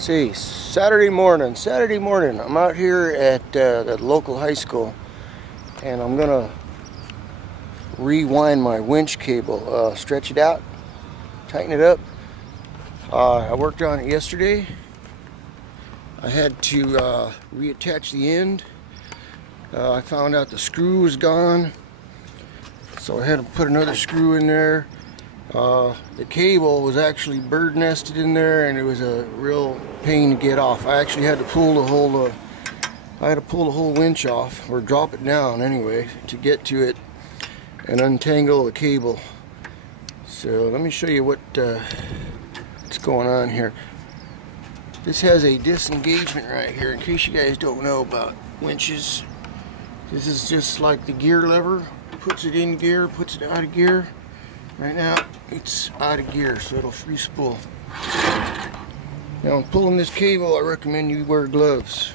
See, Saturday morning, I'm out here at the local high school, and I'm gonna rewind my winch cable, stretch it out, tighten it up. I worked on it yesterday. I had to reattach the end. I found out the screw was gone, so I had to put another screw in there. The cable was actually bird nested in there, and it was a real pain to get off. I actually had to pull the whole winch off, or drop it down anyway, to get to it and untangle the cable. So let me show you what's going on here. This has a disengagement right here, in case you guys don't know about winches. This is just like the gear lever. Puts it in gear, puts it out of gear. Right now it's out of gear, so it'll free spool. Now when pulling this cable, I recommend you wear gloves.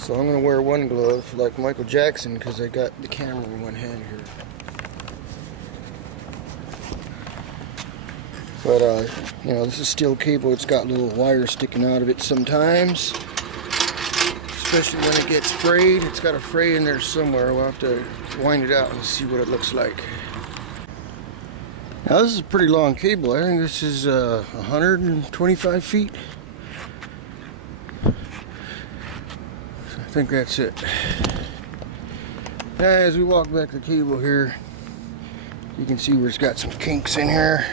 So I'm going to wear one glove like Michael Jackson, because I got the camera in one hand here. But you know, this is steel cable. It's got little wires sticking out of it sometimes, especially when it gets frayed. It's got a fray in there somewhere. We'll have to wind it out and see what it looks like. Now this is a pretty long cable. I think this is 125 feet. I think that's it. As we walk back the cable here, you can see where it's got some kinks in here.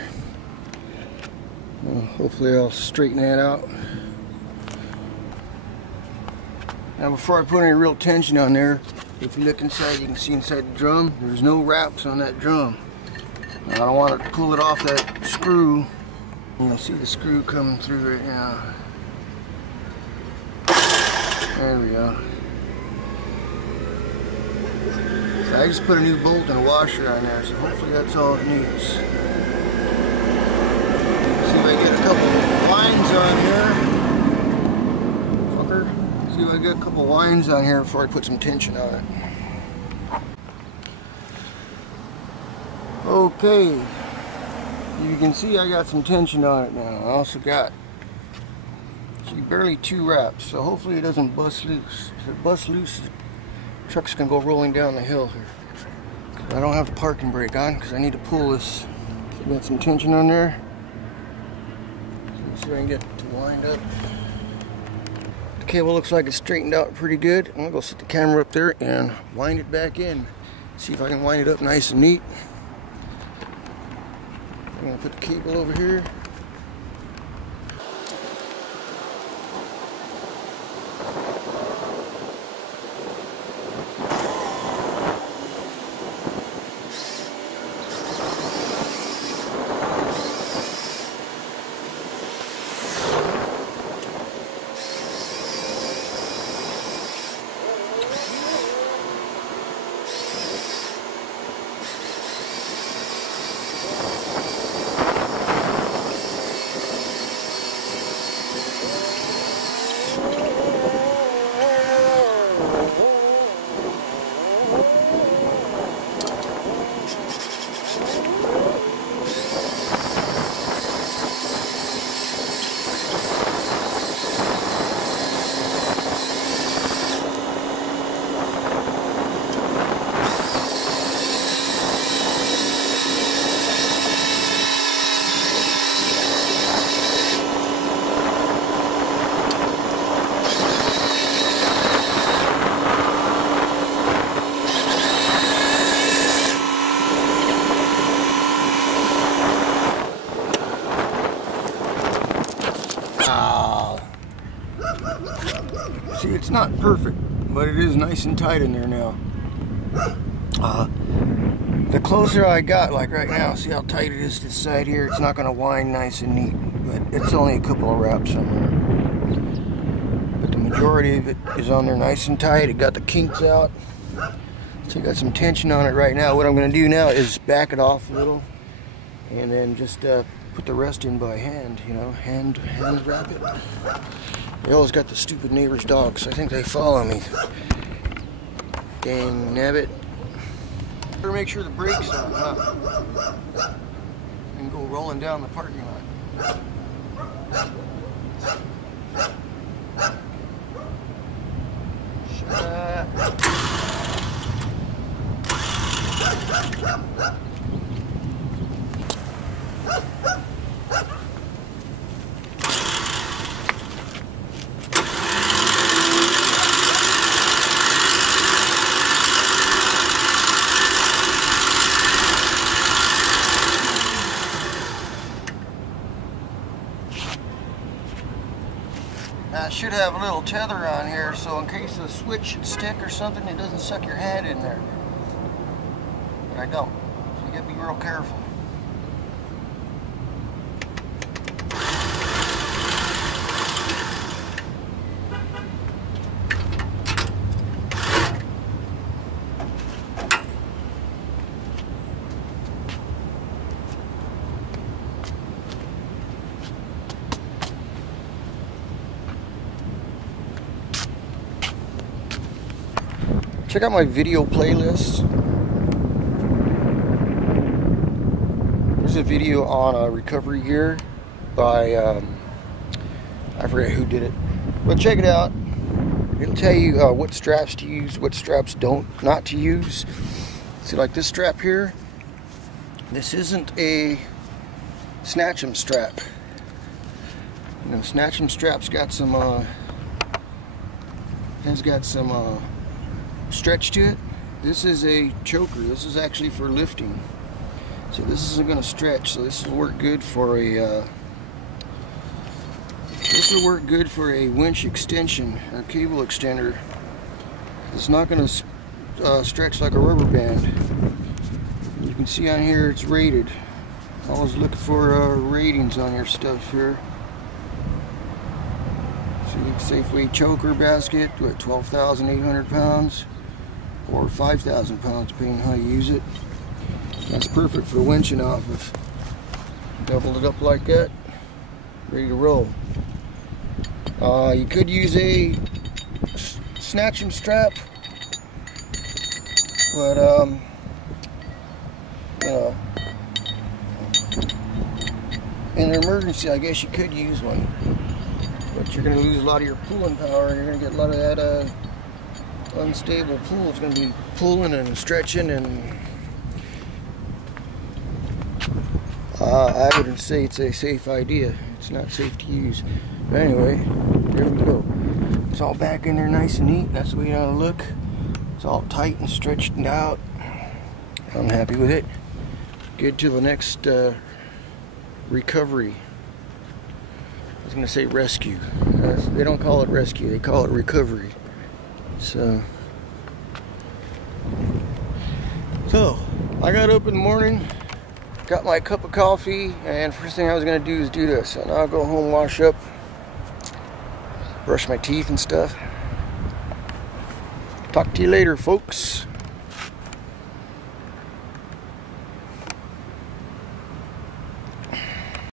Hopefully I'll straighten that out. Now before I put any real tension on there, if you look inside, you can see inside the drum, there's no wraps on that drum. Now, I don't want to pull it off that screw. You'll see the screw coming through right now. There we go. So I just put a new bolt and a washer on there, so hopefully that's all it needs. See if I get a couple lines on here. Fucker. See if I get a couple lines on here before I put some tension on it. Okay, you can see I got some tension on it now. I also got barely 2 wraps, so hopefully it doesn't bust loose. If it busts loose, the truck's gonna go rolling down the hill here. I don't have the parking brake on because I need to pull this. So I got some tension on there. Let's see if I can get it to wind up. The cable looks like it's straightened out pretty good. I'm gonna go set the camera up there and wind it back in. See if I can wind it up nice and neat. I'm going to put the cable over here. See, it's not perfect, but it is nice and tight in there now. The closer I got, like right now, see how tight it is to the side here? It's not going to wind nice and neat, but it's only a couple of wraps on there. But the majority of it is on there nice and tight. It got the kinks out. So I got some tension on it right now. What I'm going to do now is back it off a little, and then just put the rest in by hand, you know, hand wrap it. They always got the stupid neighbor's dogs. I think they follow me. Dang nabbit. Better make sure the brake's on, huh? And go rolling down the parking lot. Now, it should have a little tether on here, so in case the switch should stick or something, it doesn't suck your hand in there. But I don't, so you gotta be real careful. Check out my video playlist. There's a video on recovery gear by, I forget who did it, but check it out. It'll tell you what straps to use, what straps not to use. See, like this strap here, this isn't a snatch 'em strap. You know, snatch 'em strap's got some, has got some, stretch to it. This is a choker. This is actually for lifting. So this isn't going to stretch. So this will work good for a winch extension or cable extender. It's not going to stretch like a rubber band. You can see on here it's rated. Always look for ratings on your stuff here. See, Safeway choker basket, what, 12,800 pounds. Or 5,000 pounds, depending on how you use it. That's perfect for winching off of. Double it up like that, ready to roll. You could use a snatch 'em strap, but you know, in an emergency, I guess you could use one. But you're going to lose a lot of your pulling power, and you're going to get a lot of that unstable pull. It's going to be pulling and stretching, and I wouldn't say it's a safe idea. It's not safe to use. But anyway, there we go. It's all back in there nice and neat. That's the way it ought to look. It's all tight and stretched out. I'm happy with it. Good till the next recovery. I was going to say rescue. They don't call it rescue. They call it recovery. So I got up in the morning, got my cup of coffee, and first thing I was going to do is do this. And I'll go home, wash up, brush my teeth and stuff. Talk to you later, folks.